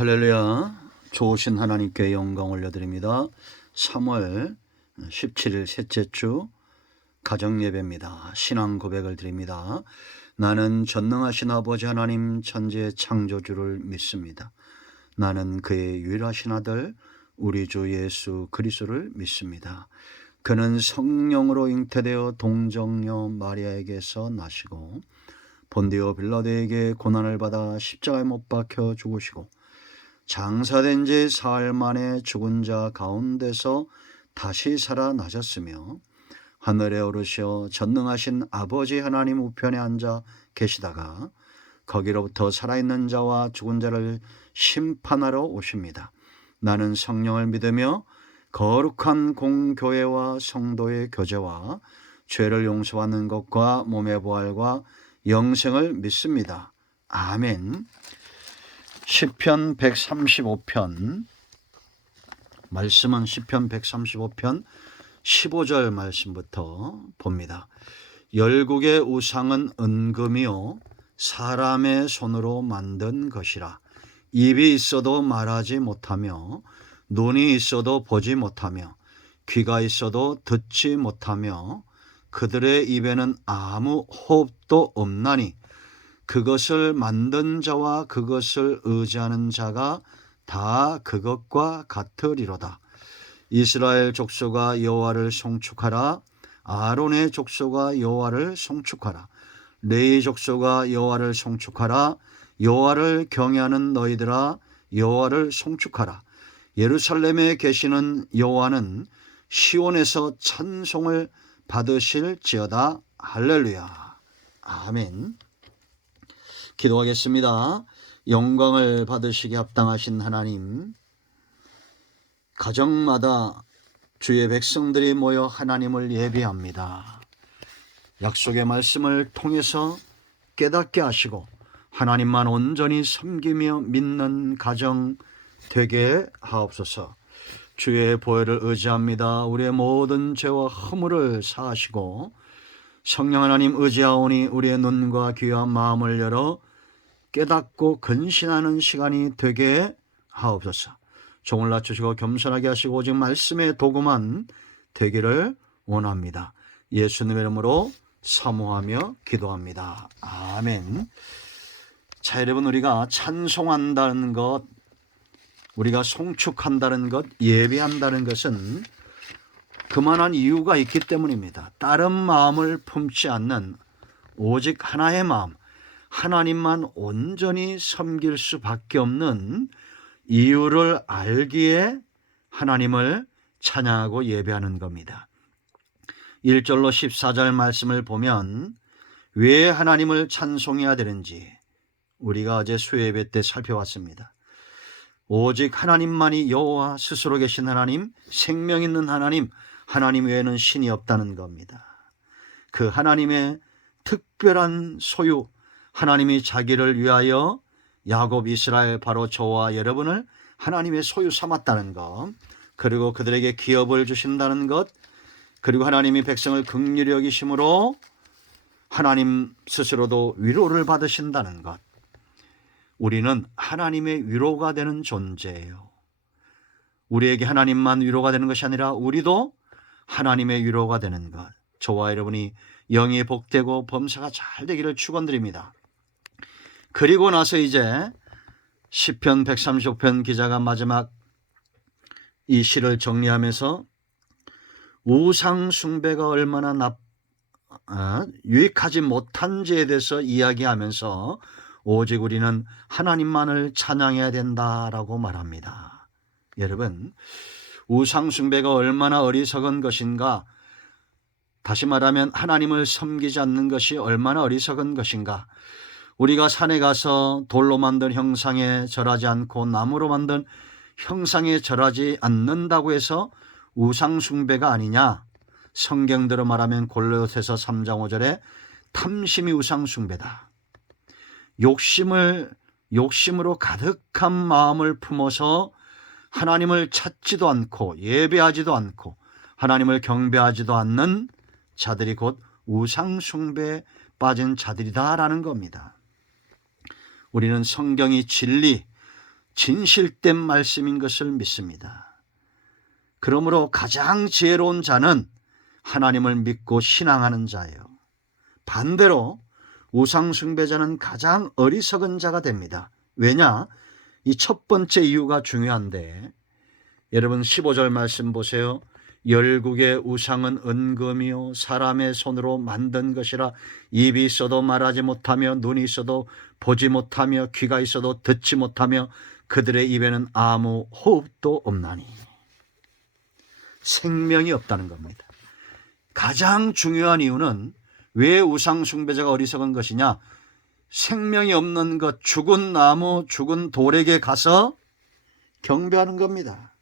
할렐루야. 좋으신 하나님께 영광 올려드립니다. 3월 17일 셋째 주 가정예배입니다. 신앙 고백을 드립니다. 나는 전능하신 아버지 하나님 천지의 창조주를 믿습니다. 나는 그의 유일하신 아들 우리 주 예수 그리스도를 믿습니다. 그는 성령으로 잉태되어 동정녀 마리아에게서 나시고 본디오 빌라도에게 고난을 받아 십자가에 못 박혀 죽으시고 장사된 지 사흘 만에 죽은 자 가운데서 다시 살아나셨으며 하늘에 오르셔 전능하신 아버지 하나님 우편에 앉아 계시다가 거기로부터 살아있는 자와 죽은 자를 심판하러 오십니다. 나는 성령을 믿으며 거룩한 공교회와 성도의 교제와 죄를 용서받는 것과 몸의 부활과 영생을 믿습니다. 아멘. 시편 135편 말씀은 시편 135편 15절 말씀부터 봅니다. 열국의 우상은 은금이요 사람의 손으로 만든 것이라. 입이 있어도 말하지 못하며 눈이 있어도 보지 못하며 귀가 있어도 듣지 못하며 그들의 입에는 아무 호흡도 없나니 그것을 만든 자와 그것을 의지하는 자가 다 그것과 같으리로다. 이스라엘 족속아 여호와를 송축하라. 아론의 족속아 여호와를 송축하라. 레위 족속아 여호와를 송축하라. 여호와를 경외하는 너희들아 여호와를 송축하라. 예루살렘에 계시는 여호와는 시온에서 찬송을 받으실지어다. 할렐루야. 아멘. 기도하겠습니다. 영광을 받으시기 합당하신 하나님, 가정마다 주의 백성들이 모여 하나님을 예배합니다. 약속의 말씀을 통해서 깨닫게 하시고 하나님만 온전히 섬기며 믿는 가정 되게 하옵소서. 주의 보혈을 의지합니다. 우리의 모든 죄와 허물을 사하시고 성령 하나님 의지하오니 우리의 눈과 귀와 마음을 열어 깨닫고 근신하는 시간이 되게 하옵소서. 종을 낮추시고 겸손하게 하시고 오직 말씀의 도구만 되기를 원합니다. 예수님의 이름으로 사모하며 기도합니다. 아멘. 자, 여러분, 우리가 찬송한다는 것, 우리가 송축한다는 것, 예배한다는 것은 그만한 이유가 있기 때문입니다. 다른 마음을 품지 않는 오직 하나의 마음, 하나님만 온전히 섬길 수밖에 없는 이유를 알기에 하나님을 찬양하고 예배하는 겁니다. 1절로 14절 말씀을 보면 왜 하나님을 찬송해야 되는지 우리가 어제 수요예배 때 살펴봤습니다. 오직 하나님만이 여호와 스스로 계신 하나님, 생명 있는 하나님, 하나님 외에는 신이 없다는 겁니다. 그 하나님의 특별한 소유, 하나님이 자기를 위하여 야곱, 이스라엘, 바로 저와 여러분을 하나님의 소유 삼았다는 것, 그리고 그들에게 기업을 주신다는 것, 그리고 하나님이 백성을 긍휼히 여기심으로 하나님 스스로도 위로를 받으신다는 것. 우리는 하나님의 위로가 되는 존재예요. 우리에게 하나님만 위로가 되는 것이 아니라 우리도 하나님의 위로가 되는 것. 저와 여러분이 영이 복되고 범사가 잘 되기를 축원드립니다. 그리고 나서 이제 시편 135편 기자가 마지막 이 시를 정리하면서 우상 숭배가 얼마나 유익하지 못한지에 대해서 이야기하면서 오직 우리는 하나님만을 찬양해야 된다라고 말합니다. 여러분, 우상 숭배가 얼마나 어리석은 것인가, 다시 말하면 하나님을 섬기지 않는 것이 얼마나 어리석은 것인가. 우리가 산에 가서 돌로 만든 형상에 절하지 않고 나무로 만든 형상에 절하지 않는다고 해서 우상 숭배가 아니냐? 성경대로 말하면 골로새서 3장 5절에 탐심이 우상 숭배다. 욕심으로 가득한 마음을 품어서 하나님을 찾지도 않고 예배하지도 않고 하나님을 경배하지도 않는 자들이 곧 우상 숭배에 빠진 자들이다라는 겁니다. 우리는 성경이 진리, 진실된 말씀인 것을 믿습니다. 그러므로 가장 지혜로운 자는 하나님을 믿고 신앙하는 자예요. 반대로 우상숭배자는 가장 어리석은 자가 됩니다. 왜냐? 이 첫 번째 이유가 중요한데, 여러분 15절 말씀 보세요. 열국의 우상은 은금이요 사람의 손으로 만든 것이라 입이 있어도 말하지 못하며 눈이 있어도 보지 못하며 귀가 있어도 듣지 못하며 그들의 입에는 아무 호흡도 없나니. 생명이 없다는 겁니다. 가장 중요한 이유는 왜 우상 숭배자가 어리석은 것이냐? 생명이 없는 것, 죽은 나무, 죽은 돌에게 가서 경배하는 겁니다.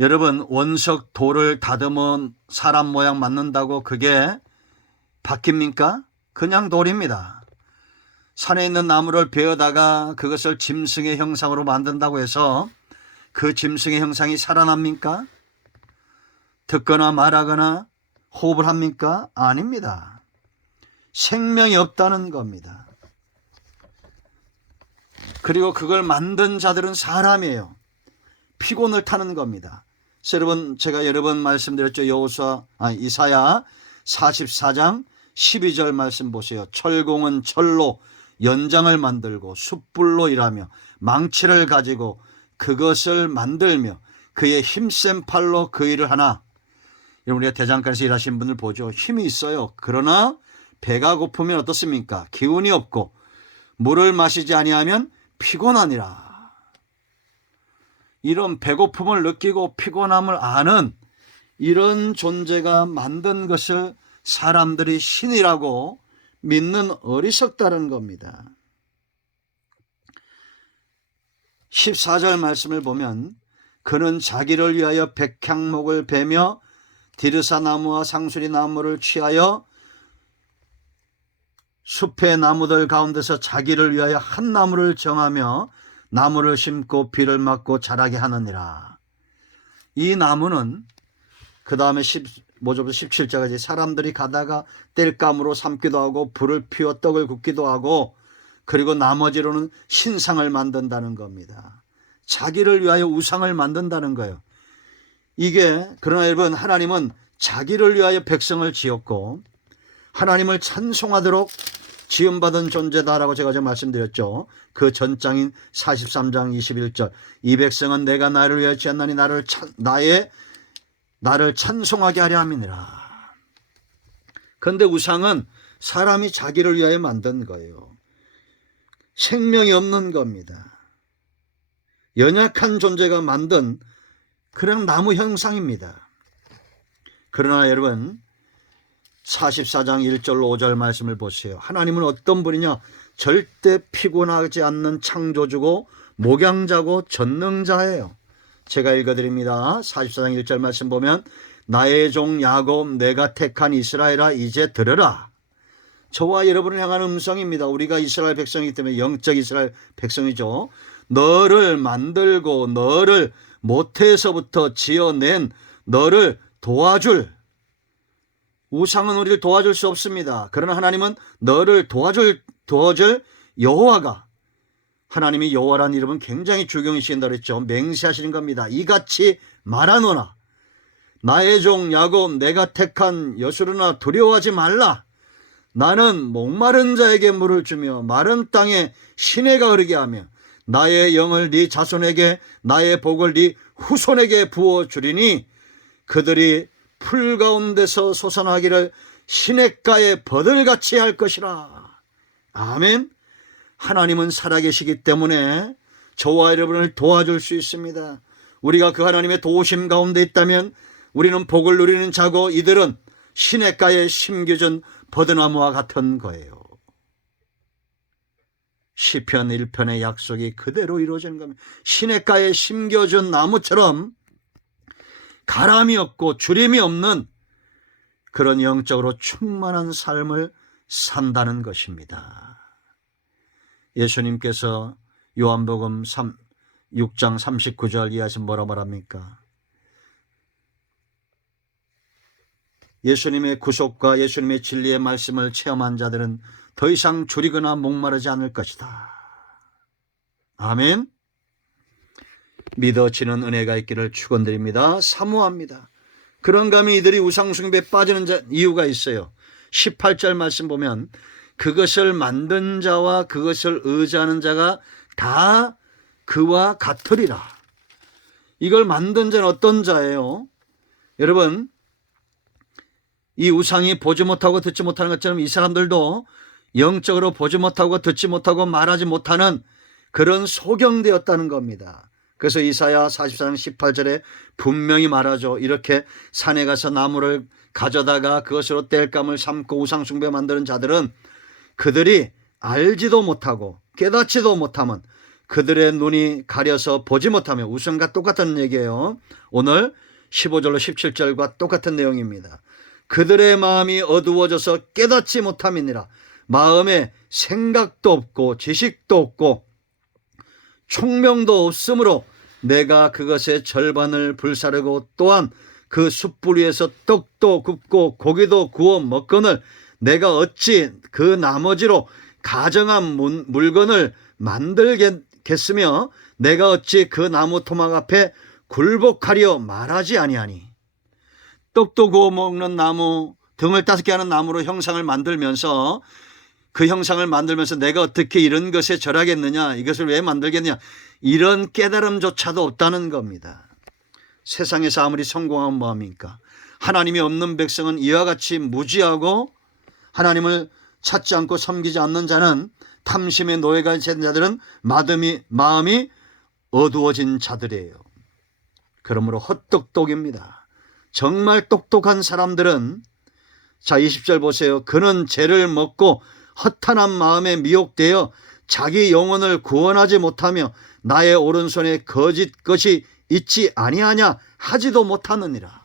여러분, 원석 돌을 다듬어 사람 모양 만든다고 그게 바뀝니까? 그냥 돌입니다. 산에 있는 나무를 베어다가 그것을 짐승의 형상으로 만든다고 해서 그 짐승의 형상이 살아납니까? 듣거나 말하거나 호흡을 합니까? 아닙니다. 생명이 없다는 겁니다. 그리고 그걸 만든 자들은 사람이에요. 피곤을 타는 겁니다. 여러분, 제가 여러 번 말씀드렸죠. 이사야 44장 12절 말씀 보세요. 철공은 철로 연장을 만들고 숯불로 일하며 망치를 가지고 그것을 만들며 그의 힘센 팔로 그 일을 하나. 우리가 대장간에서 일하시는 분들 보죠. 힘이 있어요. 그러나 배가 고프면 어떻습니까? 기운이 없고 물을 마시지 아니하면 피곤하니라. 이런 배고픔을 느끼고 피곤함을 아는 이런 존재가 만든 것을 사람들이 신이라고 믿는 어리석다는 겁니다. 14절 말씀을 보면 그는 자기를 위하여 백향목을 베며 디르사 나무와 상수리 나무를 취하여 숲의 나무들 가운데서 자기를 위하여 한 나무를 정하며 나무를 심고 비를 맞고 자라게 하느니라. 이 나무는 그 다음에 15절부터 17절까지 사람들이 가다가 땔감으로 삼기도 하고 불을 피워 떡을 굽기도 하고 그리고 나머지로는 신상을 만든다는 겁니다. 자기를 위하여 우상을 만든다는 거예요. 그러나 여러분, 하나님은 자기를 위하여 백성을 지었고 하나님을 찬송하도록 지음받은 존재다라고 제가 말씀드렸죠. 그 전장인 43장 21절 이 백성은 내가 나를 위하여 지었나니 나를 찬송하게 하려 함이니라. 그런데 우상은 사람이 자기를 위하여 만든 거예요. 생명이 없는 겁니다. 연약한 존재가 만든 그런 나무 형상입니다. 그러나 여러분 44장 1절 5절 말씀을 보세요. 하나님은 어떤 분이냐? 절대 피곤하지 않는 창조주고 목양자고 전능자예요. 제가 읽어드립니다. 44장 1절 말씀 보면 나의 종 야곱 내가 택한 이스라엘아 이제 들으라. 저와 여러분을 향한 음성입니다. 우리가 이스라엘 백성이기 때문에 영적 이스라엘 백성이죠. 너를 만들고 너를 모태에서부터 지어낸 너를 도와줄, 우상은 우리를 도와줄 수 없습니다. 그러나 하나님은 너를 도와줄 여호와가, 하나님이 여호와라는 이름은 굉장히 주경이신다 그랬죠. 맹세하시는 겁니다. 이같이 말하노라. 나의 종 야곱 내가 택한 여수르나 두려워하지 말라. 나는 목마른 자에게 물을 주며 마른 땅에 시내가 흐르게 하며 나의 영을 네 자손에게 나의 복을 네 후손에게 부어주리니 그들이 풀 가운데서 솟아나기를 시냇가에 버들같이 할 것이라. 아멘. 하나님은 살아계시기 때문에 저와 여러분을 도와줄 수 있습니다. 우리가 그 하나님의 도우심 가운데 있다면 우리는 복을 누리는 자고 이들은 시냇가에 심겨진 버드나무와 같은 거예요. 시편 1편의 약속이 그대로 이루어지는 겁니다. 시냇가에 심겨진 나무처럼 가람이 없고 주림이 없는 그런 영적으로 충만한 삶을 산다는 것입니다. 예수님께서 요한복음 6장 39절 이하에서 뭐라 말합니까? 예수님의 구속과 예수님의 진리의 말씀을 체험한 자들은 더 이상 줄이거나 목마르지 않을 것이다. 아멘. 믿어지는 은혜가 있기를 축원드립니다. 사모합니다. 그런가 하면 이들이 우상숭배에 빠지는 이유가 있어요. 18절 말씀 보면 그것을 만든 자와 그것을 의지하는 자가 다 그와 같으리라. 이걸 만든 자는 어떤 자예요? 여러분, 이 우상이 보지 못하고 듣지 못하는 것처럼 이 사람들도 영적으로 보지 못하고 듣지 못하고 말하지 못하는 그런 소경되었다는 겁니다. 그래서 이사야 44장 18절에 분명히 말하죠. 이렇게 산에 가서 나무를 가져다가 그것으로 땔감을 삼고 우상숭배 만드는 자들은 그들이 알지도 못하고 깨닫지도 못하면 그들의 눈이 가려서 보지 못하면, 우상과 똑같은 얘기예요. 오늘 15절로 17절과 똑같은 내용입니다. 그들의 마음이 어두워져서 깨닫지 못함이니라. 마음에 생각도 없고 지식도 없고 총명도 없으므로 내가 그것의 절반을 불사르고 또한 그 숯불 위에서 떡도 굽고 고기도 구워 먹거늘 내가 어찌 그 나머지로 가정한 물건을 만들겠으며 내가 어찌 그 나무 토막 앞에 굴복하려 말하지 아니하니. 떡도 구워 먹는 나무, 등을 5개 하는 나무로 형상을 만들면서 그 형상을 만들면서 내가 어떻게 이런 것에 절하겠느냐, 이것을 왜 만들겠느냐, 이런 깨달음조차도 없다는 겁니다. 세상에서 아무리 성공하면 뭐합니까? 하나님이 없는 백성은 이와 같이 무지하고 하나님을 찾지 않고 섬기지 않는 자는, 탐심의 노예가 된 자들은 마음이 어두워진 자들이에요. 그러므로 헛똑똑입니다. 정말 똑똑한 사람들은, 자 20절 보세요. 그는 죄를 먹고 허탄한 마음에 미혹되어 자기 영혼을 구원하지 못하며 나의 오른손에 거짓 것이 있지 아니하냐 하지도 못하느니라.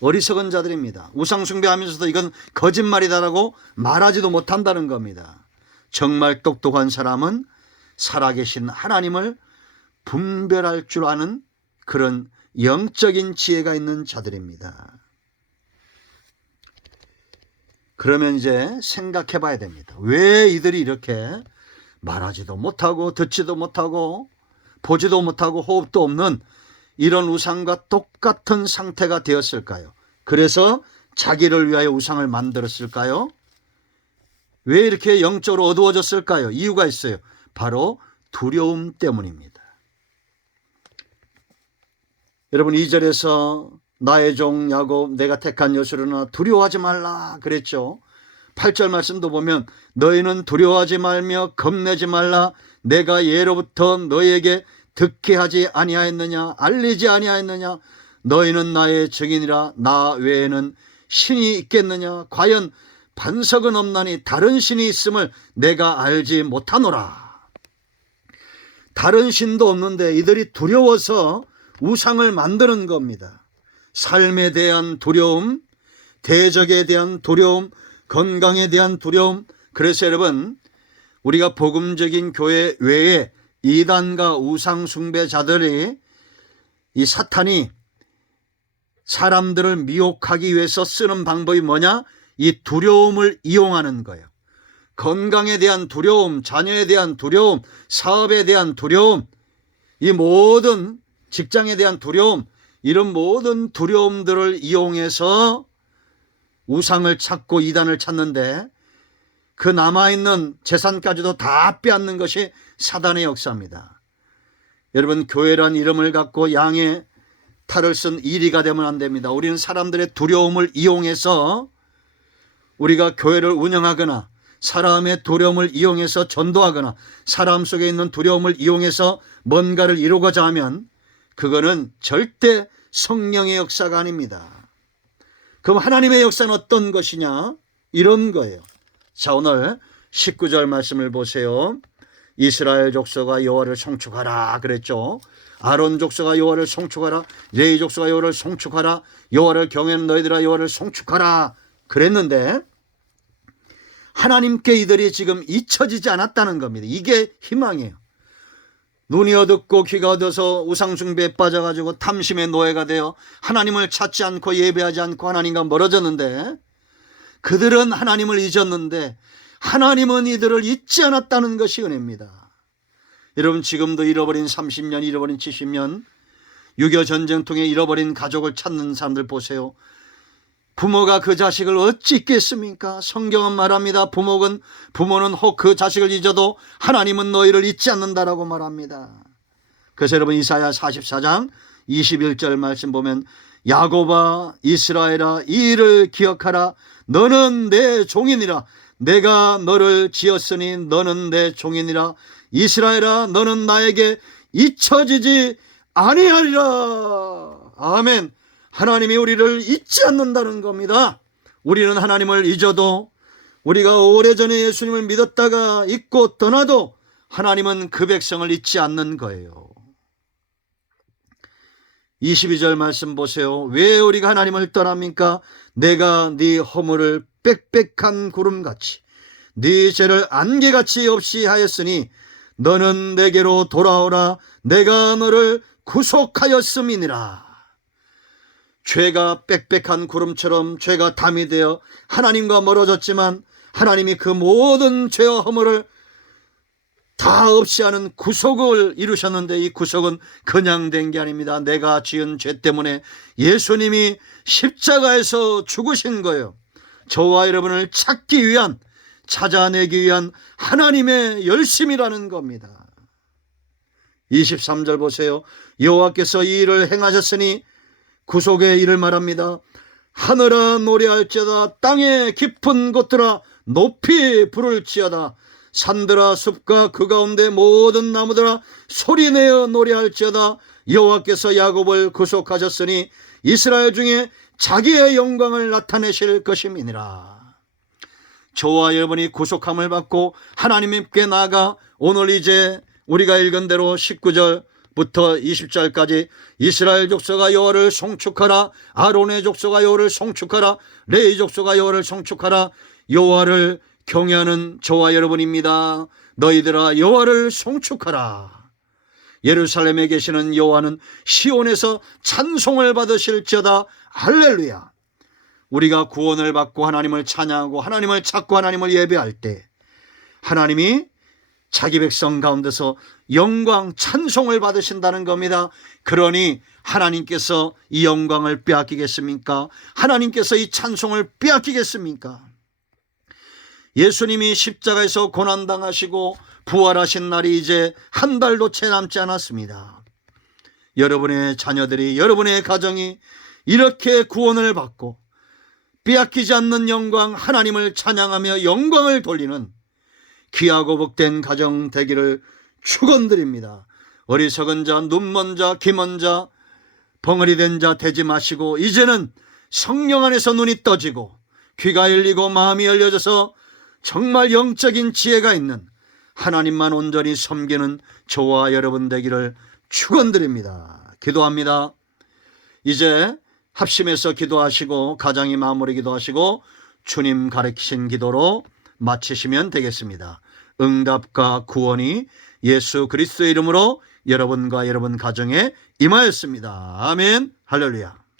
어리석은 자들입니다. 우상숭배하면서도 이건 거짓말이다라고 말하지도 못한다는 겁니다. 정말 똑똑한 사람은 살아계신 하나님을 분별할 줄 아는 그런 영적인 지혜가 있는 자들입니다. 그러면 이제 생각해 봐야 됩니다. 왜 이들이 이렇게 말하지도 못하고 듣지도 못하고 보지도 못하고 호흡도 없는 이런 우상과 똑같은 상태가 되었을까요? 그래서 자기를 위하여 우상을 만들었을까요? 왜 이렇게 영적으로 어두워졌을까요? 이유가 있어요. 바로 두려움 때문입니다. 여러분 2절에서 나의 종 야곱 내가 택한 여수르나 두려워하지 말라 그랬죠. 8절 말씀도 보면 너희는 두려워하지 말며 겁내지 말라 내가 예로부터 너희에게 듣게 하지 아니하였느냐 알리지 아니하였느냐 너희는 나의 증인이라 나 외에는 신이 있겠느냐 과연 반석은 없나니 다른 신이 있음을 내가 알지 못하노라. 다른 신도 없는데 이들이 두려워서 우상을 만드는 겁니다. 삶에 대한 두려움, 대적에 대한 두려움, 건강에 대한 두려움. 그래서 여러분 우리가 복음적인 교회 외에 이단과 우상 숭배자들이 이 사탄이 사람들을 미혹하기 위해서 쓰는 방법이 뭐냐? 이 두려움을 이용하는 거예요. 건강에 대한 두려움, 자녀에 대한 두려움, 사업에 대한 두려움, 이 모든 직장에 대한 두려움, 이런 모든 두려움들을 이용해서 우상을 찾고 이단을 찾는데 그 남아있는 재산까지도 다 빼앗는 것이 사단의 역사입니다. 여러분 교회란 이름을 갖고 양의 탈을 쓴 이리가 되면 안 됩니다. 우리는 사람들의 두려움을 이용해서 우리가 교회를 운영하거나 사람의 두려움을 이용해서 전도하거나 사람 속에 있는 두려움을 이용해서 뭔가를 이루고자 하면 그거는 절대 성령의 역사가 아닙니다. 그럼 하나님의 역사는 어떤 것이냐? 이런 거예요. 자 오늘 19절 말씀을 보세요. 이스라엘 족속아 여호와를 송축하라 그랬죠. 아론 족속아 여호와를 송축하라. 레위 족속아 여호와를 송축하라. 여호와를 경외하는 너희들아 여호와를 송축하라 그랬는데 하나님께 이들이 지금 잊혀지지 않았다는 겁니다. 이게 희망이에요. 눈이 어둡고 귀가 어두워서 우상숭배에 빠져가지고 탐심의 노예가 되어 하나님을 찾지 않고 예배하지 않고 하나님과 멀어졌는데 그들은 하나님을 잊었는데 하나님은 이들을 잊지 않았다는 것이 은혜입니다. 여러분 지금도 잃어버린 30년, 잃어버린 70년, 6.25 전쟁 통해 잃어버린 가족을 찾는 사람들 보세요. 부모가 그 자식을 어찌 잊겠습니까? 성경은 말합니다. 부모는 혹 그 자식을 잊어도 하나님은 너희를 잊지 않는다라고 말합니다. 그래서 여러분 이사야 44장 21절 말씀 보면 야곱아 이스라엘아 이 일을 기억하라. 너는 내 종이니라. 내가 너를 지었으니 너는 내 종이니라. 이스라엘아 너는 나에게 잊혀지지 아니하리라. 아멘. 하나님이 우리를 잊지 않는다는 겁니다. 우리는 하나님을 잊어도, 우리가 오래전에 예수님을 믿었다가 잊고 떠나도 하나님은 그 백성을 잊지 않는 거예요. 22절 말씀 보세요. 왜 우리가 하나님을 떠납니까? 내가 네 허물을 빽빽한 구름같이 네 죄를 안개같이 없이 하였으니 너는 내게로 돌아오라. 내가 너를 구속하였음이니라. 죄가 빽빽한 구름처럼 죄가 담이 되어 하나님과 멀어졌지만 하나님이 그 모든 죄와 허물을 다 없이 하는 구속을 이루셨는데, 이 구속은 그냥 된 게 아닙니다. 내가 지은 죄 때문에 예수님이 십자가에서 죽으신 거예요. 저와 여러분을 찾기 위한, 찾아내기 위한 하나님의 열심이라는 겁니다. 23절 보세요. 여호와께서 이 일을 행하셨으니, 구속의 일을 말합니다. 하늘아 노래할지어다. 땅의 깊은 곳들아 높이 부를지어다. 산들아 숲과 그 가운데 모든 나무들아 소리내어 노래할지어다. 여호와께서 야곱을 구속하셨으니 이스라엘 중에 자기의 영광을 나타내실 것임이니라. 저와 여러분이 구속함을 받고 하나님께 나아가 오늘 이제 우리가 읽은 대로 19절 부터 20절까지 이스라엘 족속아 여호와를 송축하라. 아론의 족속아 여호와를 송축하라. 레위 족속아 여호와를 송축하라. 여호와를 경외하는 저와 여러분입니다. 너희들아 여호와를 송축하라. 예루살렘에 계시는 여호와는 시온에서 찬송을 받으실지어다. 할렐루야. 우리가 구원을 받고 하나님을 찬양하고 하나님을 찾고 하나님을 예배할 때 하나님이 자기 백성 가운데서 영광 찬송을 받으신다는 겁니다. 그러니 하나님께서 이 영광을 빼앗기겠습니까? 하나님께서 이 찬송을 빼앗기겠습니까? 예수님이 십자가에서 고난당하시고 부활하신 날이 이제 한 달도 채 남지 않았습니다. 여러분의 자녀들이, 여러분의 가정이 이렇게 구원을 받고 빼앗기지 않는 영광, 하나님을 찬양하며 영광을 돌리는 귀하고 복된 가정 되기를 축원드립니다. 어리석은 자, 눈먼 자, 기먼 자, 벙어리 된 자 되지 마시고 이제는 성령 안에서 눈이 떠지고 귀가 열리고 마음이 열려져서 정말 영적인 지혜가 있는 하나님만 온전히 섬기는 저와 여러분 되기를 축원드립니다. 기도합니다. 이제 합심해서 기도하시고 가정이 마무리 기도하시고 주님 가르치신 기도로 마치시면 되겠습니다. 응답과 구원이 예수 그리스도의 이름으로 여러분과 여러분 가정에 임하였습니다. 아멘. 할렐루야.